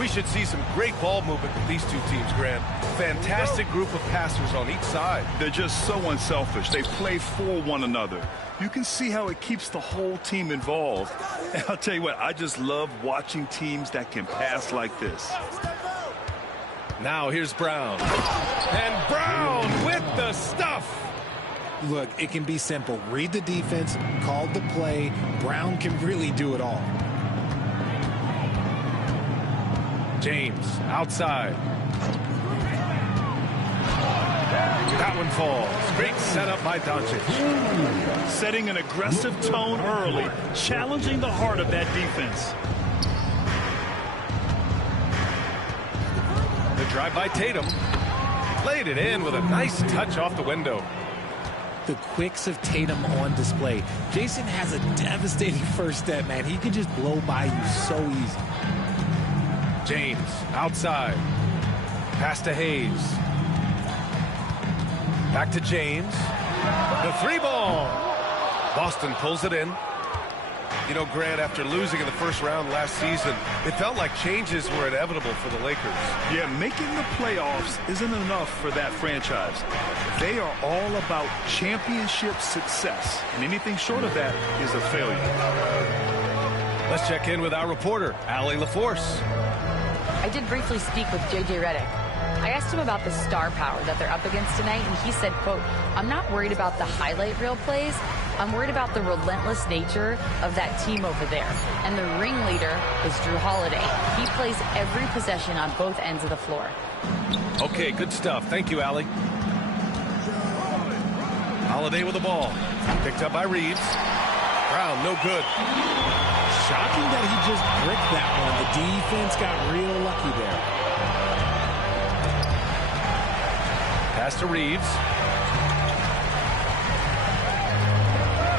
We should see some great ball movement with these two teams, Grant. Fantastic group of passers on each side. They're just so unselfish. They play for one another. You can see how it keeps the whole team involved. And I'll tell you what, I just love watching teams that can pass like this. Now here's Brown. And Brown with the stuff. Look, it can be simple. Read the defense, call the play. Brown can really do it all. James outside. That one falls. Great setup by Doncic. Setting an aggressive tone early, challenging the heart of that defense. The drive by Tatum. Played it in with a nice touch off the window. The quicks of Tatum on display. Jason has a devastating first step, man. He can just blow by you so easy. James outside. Pass to Hayes. Back to James. The three ball. Boston pulls it in. You know, Grant, after losing in the first round last season, it felt like changes were inevitable for the Lakers. Yeah, making the playoffs isn't enough for that franchise. They are all about championship success, and anything short of that is a failure. Let's check in with our reporter, Allie LaForce. I did briefly speak with J.J. Redick. I asked him about the star power that they're up against tonight, and he said, quote, "I'm not worried about the highlight reel plays. I'm worried about the relentless nature of that team over there. And the ringleader is Jrue Holiday. He plays every possession on both ends of the floor." Okay, good stuff. Thank you, Allie. Holiday with the ball. Picked up by Reeves. Brown, no good. Shocking that he just bricked that one. The defense got real lucky there. Pass to Reeves.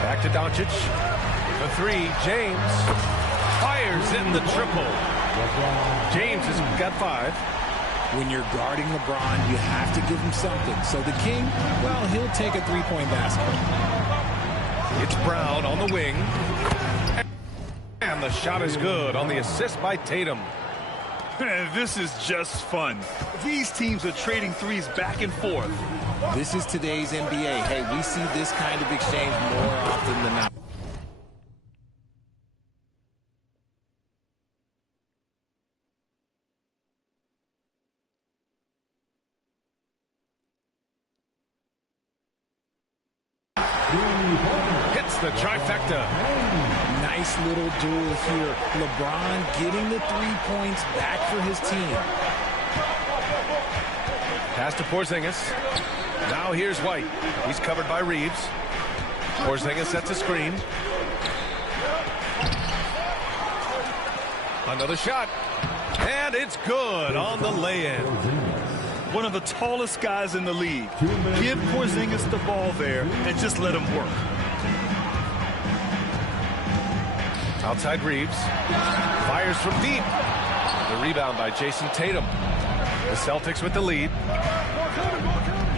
Back to Doncic. The three, James. Fires in the triple. James has got 5. When you're guarding LeBron, you have to give him something. So the King, well, he'll take a three-point basket. It's Brown on the wing. And the shot is good on the assist by Tatum. This is just fun. These teams are trading threes back and forth. This is today's NBA. Hey, we see this kind of exchange more often than not. Hits the trifecta. Nice little duel here. LeBron getting the 3 points back for his team. Pass to Porzingis. Now here's White. He's covered by Reeves. Porzingis sets a screen. Another shot. And it's good on the lay-in. One of the tallest guys in the league. Give Porzingis the ball there and just let him work. Outside Reeves. Fires from deep. The rebound by Jason Tatum. The Celtics with the lead.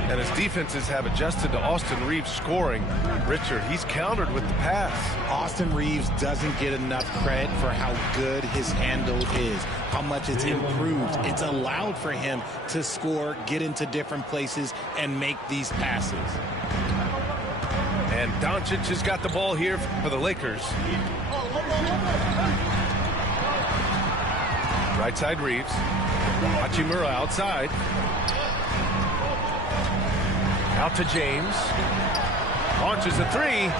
And his defenses have adjusted to Austin Reeves scoring. Richard, he's countered with the pass. Austin Reeves doesn't get enough credit for how good his handle is, how much it's improved. It's allowed for him to score, get into different places, and make these passes. And Doncic has got the ball here for the Lakers. Right side Reeves. Hachimura outside. Out to James. Launches a 3.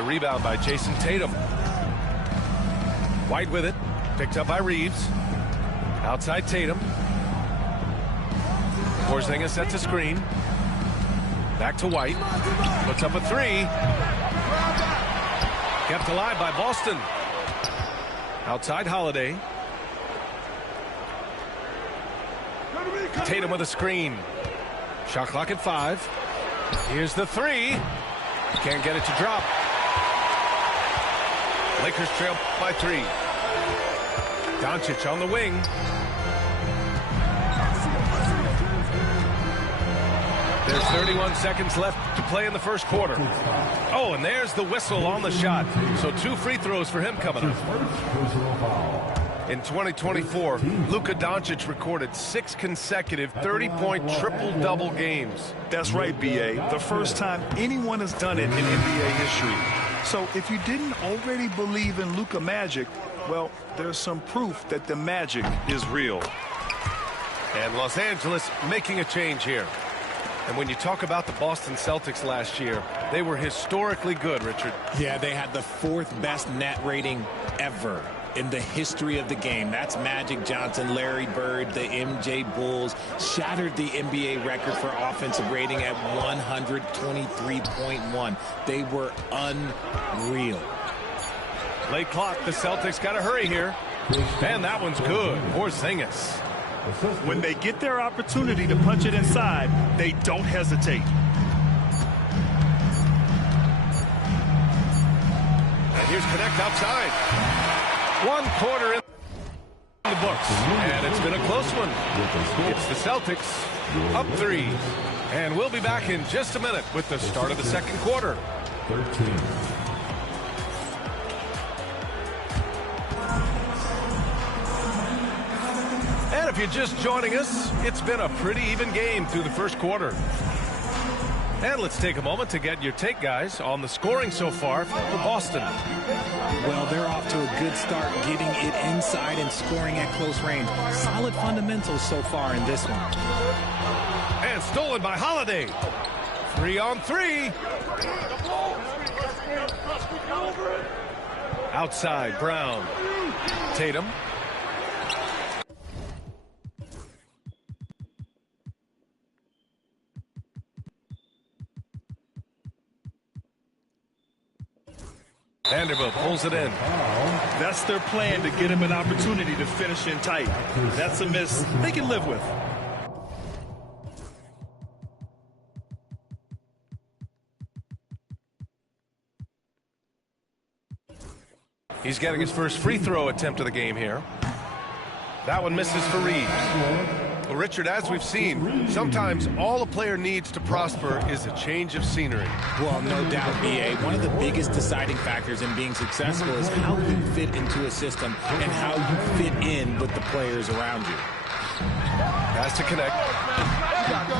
The rebound by Jason Tatum. White with it. Picked up by Reeves. Outside Tatum. Porzingis sets a screen. Back to White. Puts up a 3. Kept alive by Boston. Outside Holiday. Tatum with a screen. Shot clock at 5. Here's the 3. Can't get it to drop. Lakers trail by 3. Doncic on the wing. There's 31 seconds left to play in the first quarter. Oh, and there's the whistle on the shot. So 2 free throws for him coming up. In 2024, Luka Doncic recorded 6 consecutive 30-point triple-double games. That's right, B.A. The first time anyone has done it in NBA history. So if you didn't already believe in Luka Magic, well, there's some proof that the magic is real. And Los Angeles making a change here. And when you talk about the Boston Celtics last year, they were historically good, Richard. Yeah, they had the 4th best net rating ever in the history of the game. That's Magic Johnson, Larry Bird, the MJ Bulls. Shattered the NBA record for offensive rating at 123.1. They were unreal. Late clock, the Celtics got to hurry here. And that one's good. Porzingis. When they get their opportunity to punch it inside, they don't hesitate. And here's Connect outside. 1 quarter in the books. And it's been a close one. It's the Celtics up 3. And we'll be back in just a minute with the start of the second quarter. 13. And if you're just joining us, it's been a pretty even game through the first quarter. And let's take a moment to get your take, guys, on the scoring so far for Boston. Well, they're off to a good start, getting it inside and scoring at close range. Solid fundamentals so far in this one. And stolen by Holiday. 3 on 3. Outside, Brown. Tatum. Vanderbilt pulls it in. That's their plan, to get him an opportunity to finish in tight. That's a miss they can live with. He's getting his first free throw attempt of the game here. That one misses for Reeves. Well, Richard, as we've seen, sometimes all a player needs to prosper is a change of scenery. Well, no doubt, B.A. One of the biggest deciding factors in being successful is how you fit into a system and how you fit in with the players around you. Has to connect.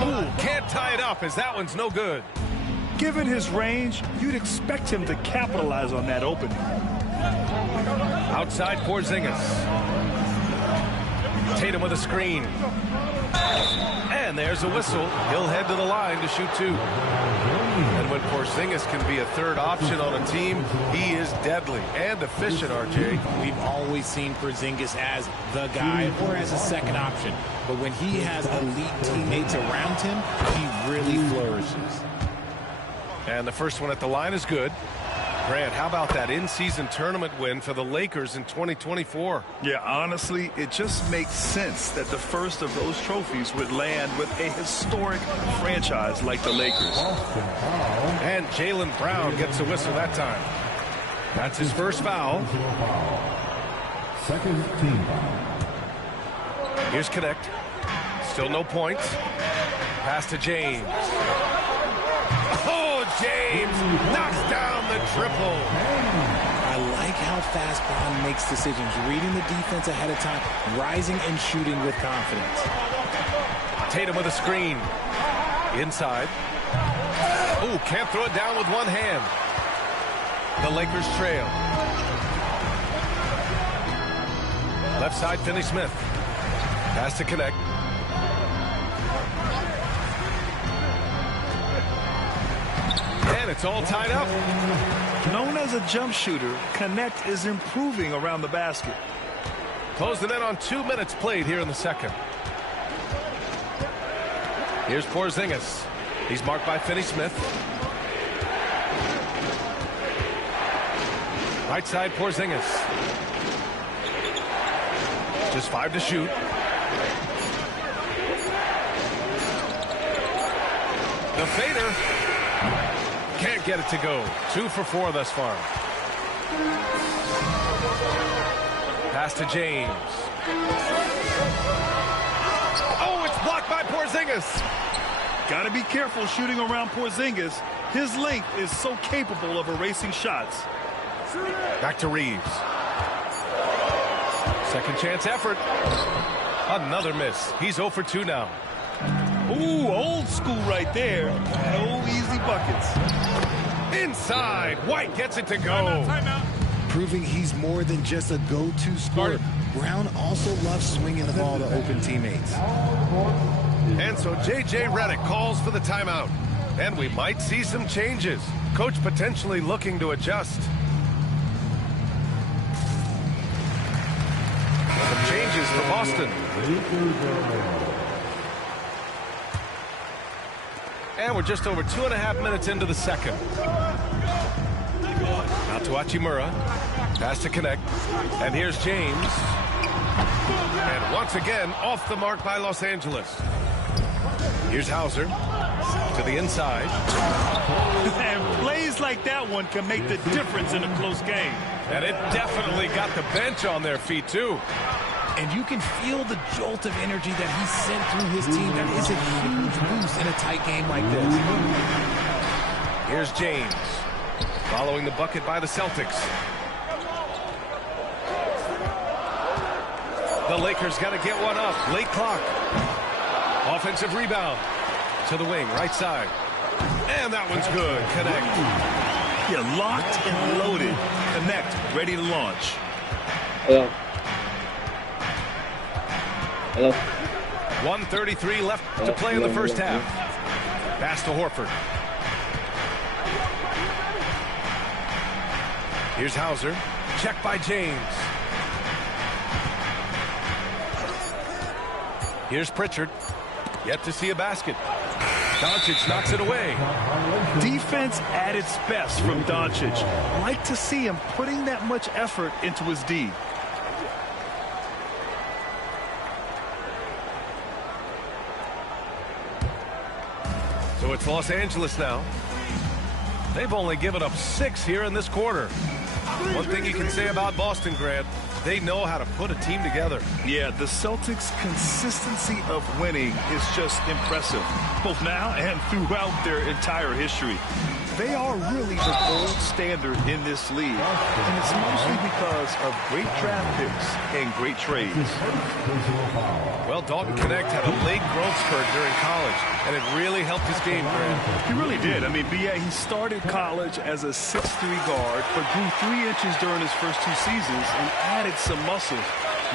Ooh, can't tie it up as that one's no good. Given his range, you'd expect him to capitalize on that opening. Outside Porzingis. Tatum with a screen. And there's a whistle. He'll head to the line to shoot 2. And when Porzingis can be a third option on a team, he is deadly and efficient, RJ. We've always seen Porzingis as the guy or as a second option. But when he has elite teammates around him, he really flourishes. And the first one at the line is good. Grant, how about that in-season tournament win for the Lakers in 2024? Yeah, honestly, it just makes sense that the first of those trophies would land with a historic franchise like the Lakers. And Jaylen Brown gets a whistle that time. That's his first foul. Second team foul. Here's Connect. Still no points. Pass to James. Oh, James knocks down the triple. I like how fast Brown makes decisions, reading the defense ahead of time, rising and shooting with confidence. Tatum with a screen. Inside. Oh, can't throw it down with one hand. The Lakers trail. Left side, Finney-Smith. Pass to Connect. And it's all tied up. Known as a jump shooter, Connect is improving around the basket. Closing in on 2 minutes played here in the second. Here's Porzingis. He's marked by Finney-Smith. Right side, Porzingis. Just 5 to shoot. The fader. Can't get it to go. 2 for 4 thus far. Pass to James. Oh, it's blocked by Porzingis. Got to be careful shooting around Porzingis. His length is so capable of erasing shots. Back to Reeves. Second chance effort. Another miss. He's 0 for 2 now. Ooh, old school right there. No easy buckets. Inside. White gets it to go. Timeout. Proving he's more than just a go-to scorer. Brown also loves swinging the ball to open teammates. And so J.J. Redick calls for the timeout. And we might see some changes. Coach potentially looking to adjust. Some changes for Boston. And we're just over 2.5 minutes into the second. Out to Hachimura. Pass to connect. And here's James. And once again, off the mark by Los Angeles. Here's Hauser to the inside. And plays like that one can make the difference in a close game. And it definitely got the bench on their feet, too. And you can feel the jolt of energy that he sent through his team. That is a huge boost in a tight game like this. Here's James. Following the bucket by the Celtics. The Lakers got to get one up. Late clock. Offensive rebound. To the wing, right side. And that one's good. Connect. Yeah, locked and loaded. Connect, ready to launch. Hello. Hello. 1:33 left to play in the first half. Pass to Horford. Here's Hauser. Check by James. Here's Pritchard. Yet to see a basket. Doncic knocks it away. Defense at its best from Doncic. Like to see him putting that much effort into his D. So it's Los Angeles now. They've only given up 6 here in this quarter. One thing you can say about Boston, Grant, they know how to put a team together. Yeah, the Celtics' consistency of winning is just impressive, both now and throughout their entire history. They are really the gold standard in this league, and it's mostly because of great draft picks and great trades. Well, Dalton Connect had a late growth spurt during college, and it really helped his game, Grant. He really did. I mean, B.A., he started college as a 6'3" guard, but grew 3 inches during his first 2 seasons and added some muscle.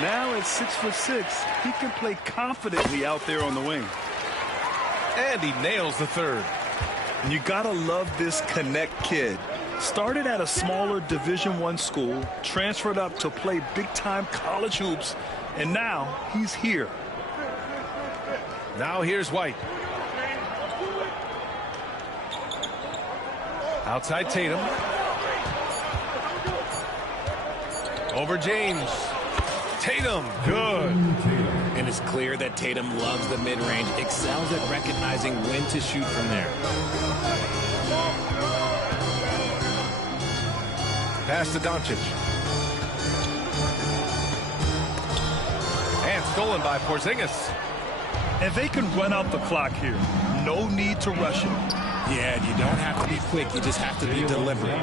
Now at 6'6", he can play confidently out there on the wing. And he nails the third. And you gotta love this Connect kid. Started at a smaller Division I school, transferred up to play big-time college hoops, and now he's here. Now here's White. Outside Tatum. Over James. Tatum, good. And it's clear that Tatum loves the mid-range, excels at recognizing when to shoot from there. Pass to Doncic. And stolen by Porzingis. And they can run out the clock here. No need to rush him. Yeah, you don't have to be quick. You just have to be deliberate.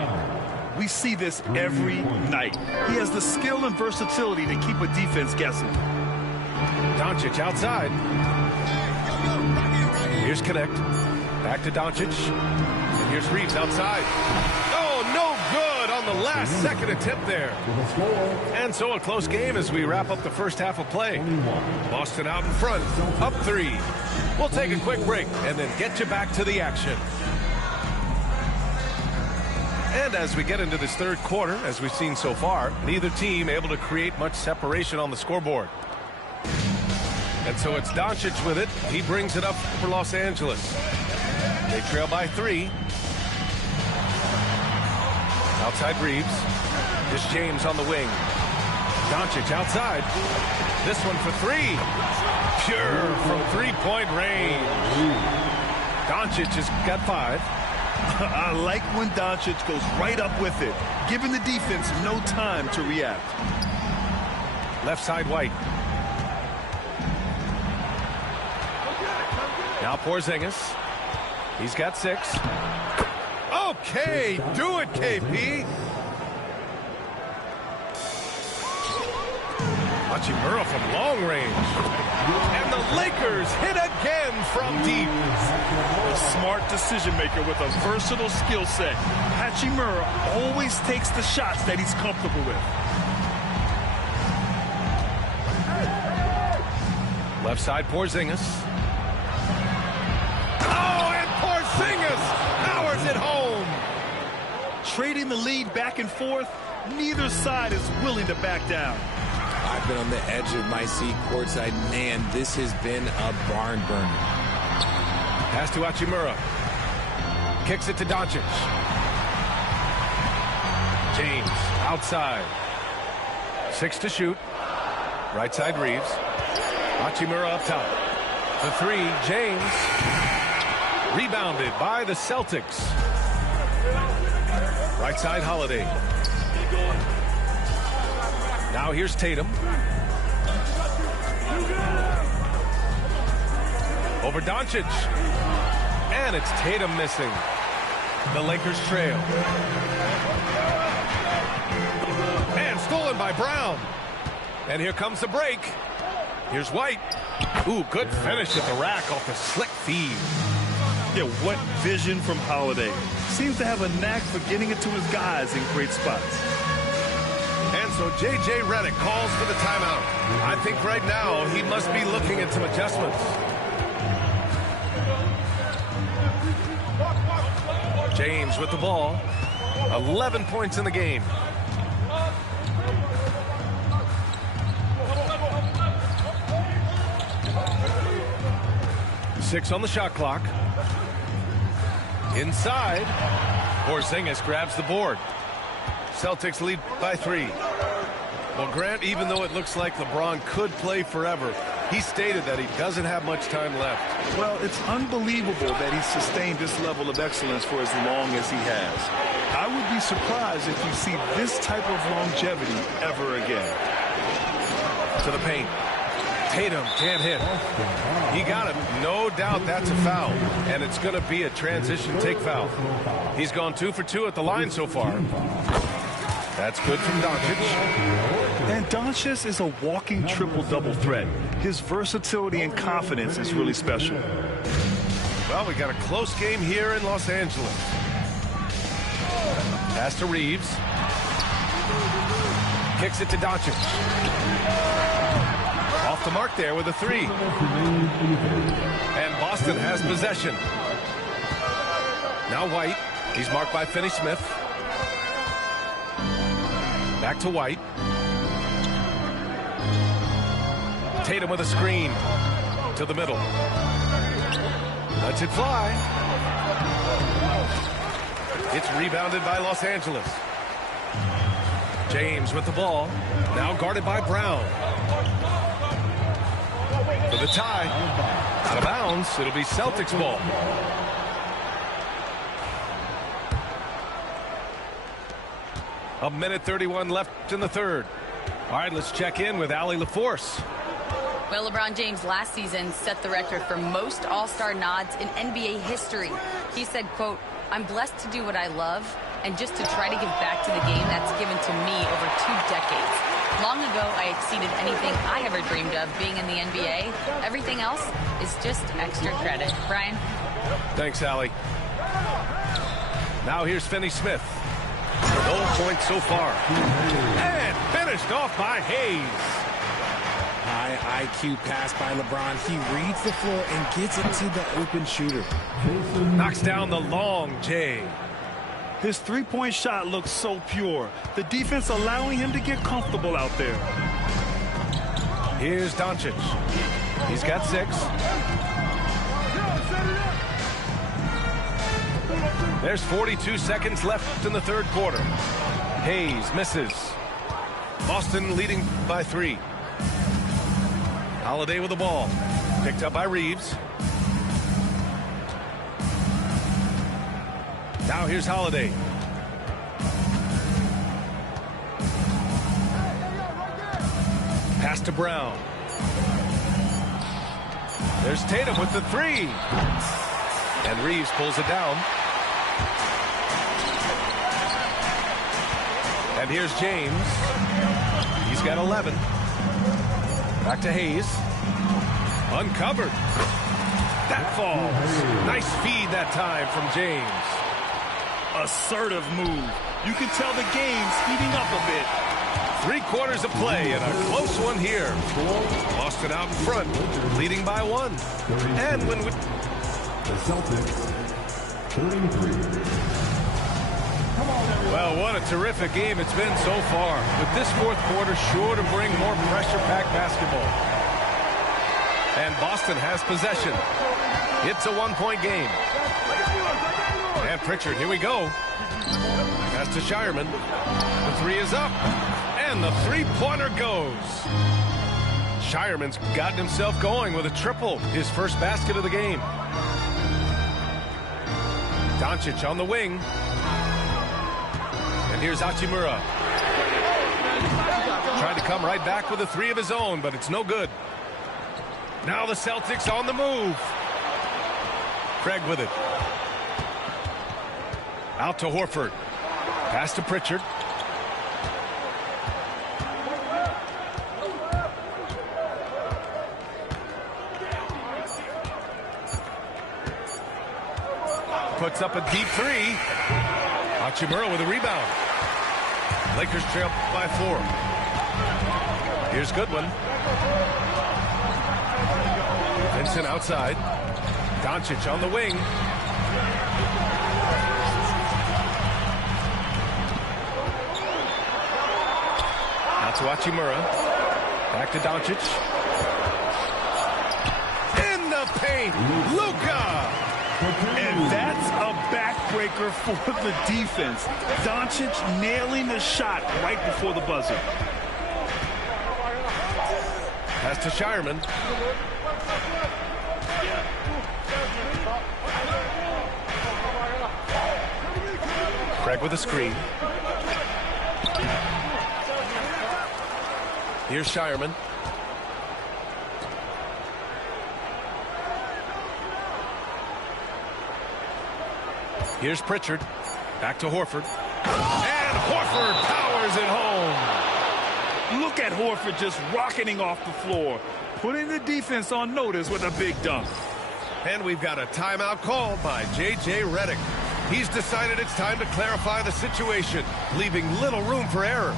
We see this every night. He has the skill and versatility to keep a defense guessing. Doncic outside. Here's Connect. Back to Doncic. And here's Reeves outside. Oh, no good on the last second attempt there. And so a close game as we wrap up the first half of play. Boston out in front, up 3. We'll take a quick break and then get you back to the action. And as we get into this third quarter, as we've seen so far, neither team able to create much separation on the scoreboard. And so it's Doncic with it. He brings it up for Los Angeles. They trail by 3. Outside Reeves. Here's James on the wing. Doncic outside. This one for 3. Pure from 3-point range. Doncic has got 5. I like when Doncic goes right up with it, giving the defense no time to react. Left side White. Now Porzingis. He's got 6. Okay, do it, KP. Hachimura from long range. And the Lakers hit again from deep. A smart decision maker with a versatile skill set. Hachimura always takes the shots that he's comfortable with. Left side, Porzingis. Oh, and Porzingis powers it home. Trading the lead back and forth, neither side is willing to back down. I've been on the edge of my seat courtside. Man, this has been a barn burner. Pass to Hachimura. Kicks it to Doncic. James outside. 6 to shoot. Right side, Reeves. Hachimura up top. The 3, James. Rebounded by the Celtics. Right side, Holiday. Now here's Tatum. Over Doncic. And it's Tatum missing. The Lakers trail. And stolen by Brown. And here comes the break. Here's White. Ooh, good finish at the rack off the slick feed. Yeah, what vision from Holiday. Seems to have a knack for getting it to his guys in great spots. And so J.J. Redick calls for the timeout. I think right now he must be looking at some adjustments. James with the ball. 11 points in the game. Six on the shot clock. Inside. Porzingis grabs the board. Celtics lead by 3. Well, Grant, even though it looks like LeBron could play forever, he stated that he doesn't have much time left. Well, it's unbelievable that he's sustained this level of excellence for as long as he has. I would be surprised if you see this type of longevity ever again. To the paint. Tatum can't hit. He got it. No doubt that's a foul. And it's going to be a transition take foul. He's gone 2 for 2 at the line so far. That's good from Doncic. And Doncic is a walking triple-double threat. His versatility and confidence is really special. Well, we got a close game here in Los Angeles. Pass to Reeves. Kicks it to Doncic. Off the mark there with a 3. And Boston has possession. Now White. He's marked by Finney-Smith. Back to White. Tatum with a screen to the middle. Lets it fly. It's rebounded by Los Angeles. James with the ball. Now guarded by Brown. For the tie. Out of bounds. It'll be Celtics ball. A minute 31 left in the third. All right, let's check in with Allie LaForce. Well, LeBron James last season set the record for most All-Star nods in NBA history. He said, quote, "I'm blessed to do what I love and just to try to give back to the game that's given to me over 2 decades. Long ago, I exceeded anything I ever dreamed of being in the NBA. Everything else is just extra credit." Brian? Thanks, Allie. Now here's Finney-Smith. No points so far. And finished off by Hayes. High IQ pass by LeBron. He reads the floor and gets it to the open shooter. Knocks down the long J. His three-point shot looks so pure. The defense allowing him to get comfortable out there. Here's Doncic. He's got 6. There's 42 seconds left in the third quarter. Hayes misses. Boston leading by 3. Holiday with the ball. Picked up by Reeves. Now here's Holiday. Pass to Brown. There's Tatum with the 3. And Reeves pulls it down. And here's James. He's got 11. Back to Hayes. Uncovered. That falls. Nice feed that time from James. Assertive move. You can tell the game's heating up a bit. 3/4 of play and a close one here. Boston out in front, leading by 1. And when we... The Celtics, 33. Well, what a terrific game it's been so far. With this 4th quarter sure to bring more pressure-packed basketball. And Boston has possession. It's a 1-point game. And Pritchard, here we go. Pass to Shireman. The 3 is up. And the 3-pointer goes. Shireman's gotten himself going with a triple. His first basket of the game. Doncic on the wing. And here's Hachimura. Tried to come right back with a 3 of his own, but it's no good. Now the Celtics on the move. Craig with it. Out to Horford. Pass to Pritchard. Puts up a deep 3. Hachimura with a rebound. Lakers trail by 4. Here's Goodwin. Vincent outside. Doncic on the wing. Now to Hachimura. Back to Doncic. In the paint. Luka. And that's a backbreaker for the defense. Doncic nailing the shot right before the buzzer. Pass to Shireman. Craig with a screen. Here's Shireman. Here's Pritchard. Back to Horford. And Horford powers it home. Look at Horford just rocketing off the floor, putting the defense on notice with a big dunk. And we've got a timeout called by J.J. Redick. He's decided it's time to clarify the situation, leaving little room for error.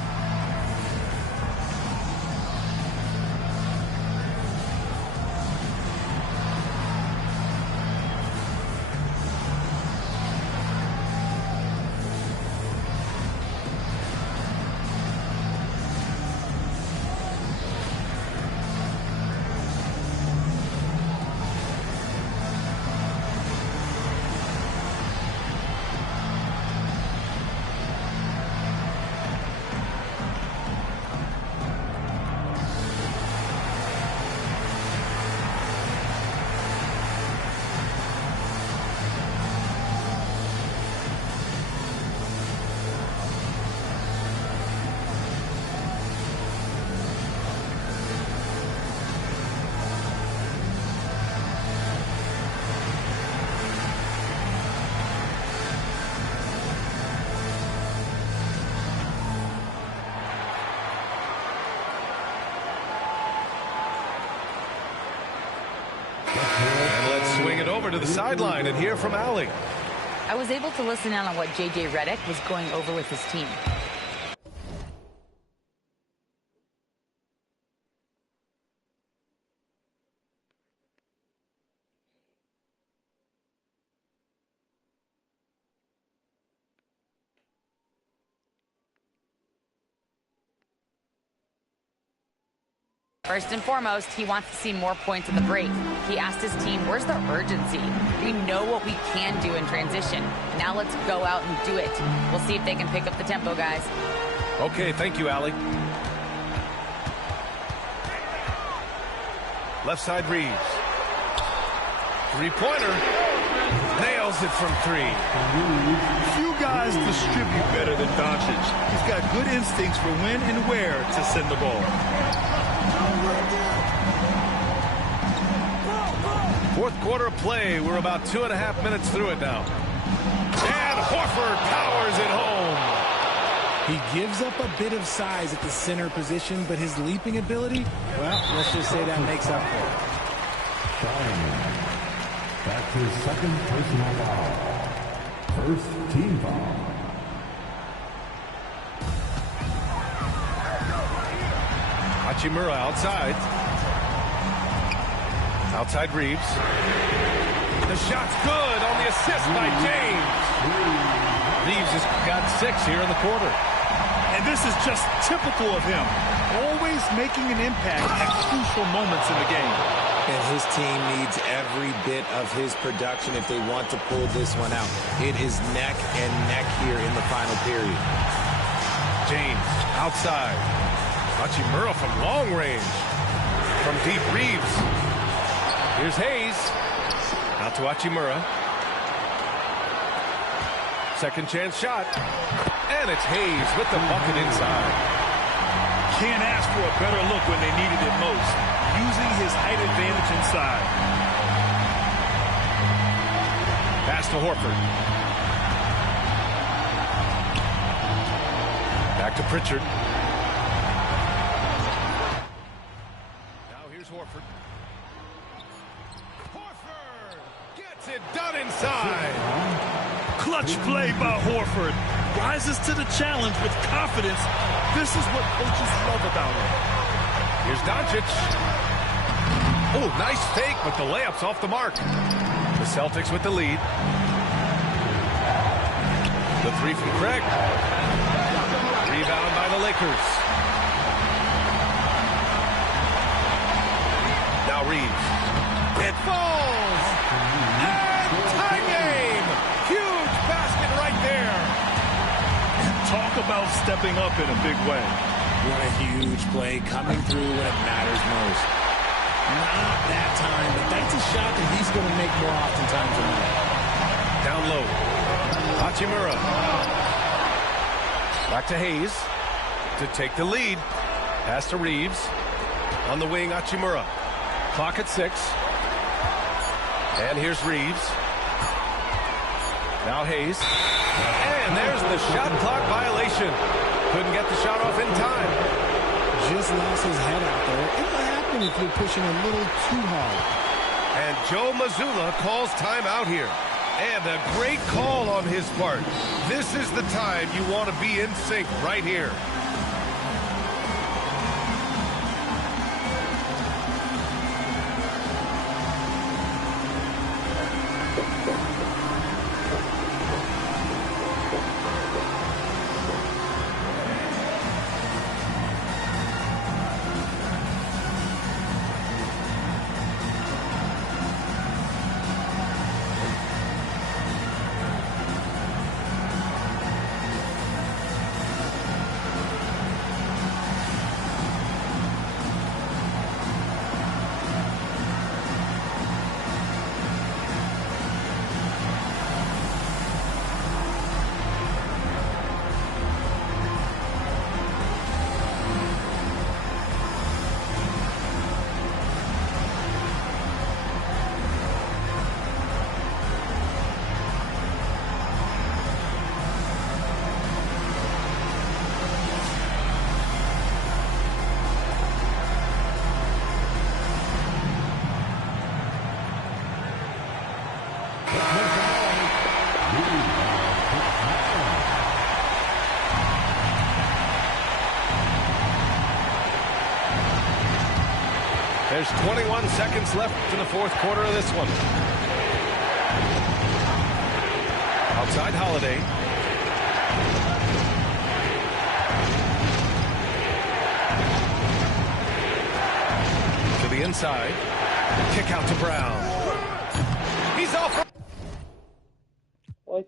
To the sideline and hear from Allie. I was able to listen in on what J.J. Redick was going over with his team. First and foremost, he wants to see more points in the break. He asked his team, where's the urgency? We know what we can do in transition. Now let's go out and do it. We'll see if they can pick up the tempo, guys. Okay, thank you, Allie. Left side Reeves. 3-pointer. Nails it from 3. Few guys distribute better than Doncic. He's got good instincts for when and where to send the ball. Fourth quarter of play. We're about 2.5 minutes through it now. And Horford powers it home. He gives up a bit of size at the center position, but his leaping ability, well, let's just say that makes up for it. Simon. That's his second personal foul. First team foul. Hachimura outside. Outside Reeves. The shot's good on the assist by James. Reeves has got 6 here in the quarter. And this is just typical of him. Always making an impact at crucial moments in the game. And his team needs every bit of his production if they want to pull this one out. It is neck and neck here in the final period. James outside. Hachimura from long range. From deep, Reeves. Here's Hayes. Out to Hachimura. Second chance shot. And it's Hayes with the bucket inside. Can't ask for a better look when they needed it most. Using his height advantage inside. Pass to Horford. Back to Pritchard. Now here's Horford. Horford gets it done inside. Clutch play by Horford. Rises to the challenge with confidence. This is what coaches love about him. Here's Doncic. Oh, nice fake, but the layup's off the mark. The Celtics with the lead. The 3 from Craig. Rebound by the Lakers. Now Reeves. It falls! And tie game! Huge basket right there. Talk about stepping up in a big way. What a huge play coming through when it matters most. Not that time, but that's a shot that he's going to make more oftentimes than that. Down low. Hachimura. Back to Hayes to take the lead. Pass to Reeves. On the wing, Hachimura. Clock at 6. And here's Reeves. Now Hayes. And there's the shot clock violation. Couldn't get the shot off in time. Just lost his head out there. It'll happen if you're pushing a little too hard. And Joe Mazzulla calls timeout here. And a great call on his part. This is the time you want to be in sync right here. There's 21 seconds left in the fourth quarter of this one. Outside Holiday. To the inside. Kick out to Brown. He's off. What?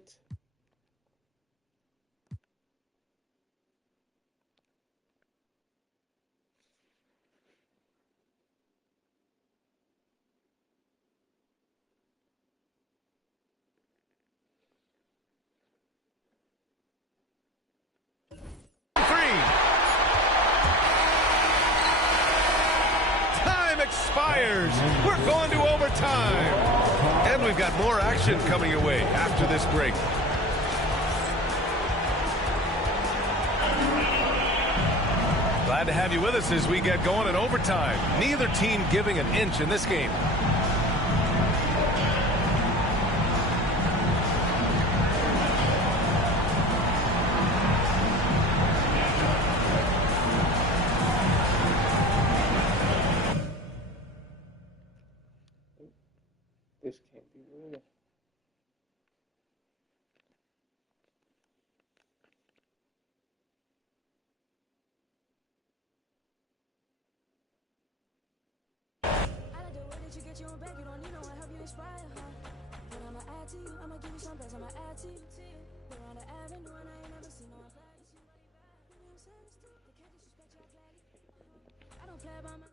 Expires. We're going to overtime. And we've got more action coming your way after this break. Glad to have you with us as we get going in overtime. Neither team giving an inch in this game. This can't be real. You on back, you don't need no one help you inspire, huh? But I'ma add to you, I'ma give you some best, I'ma add to you. We're on the avenue and I ain't never seen no one play. You know what I'm saying? The can't disrespect you, I gladly. I don't play by my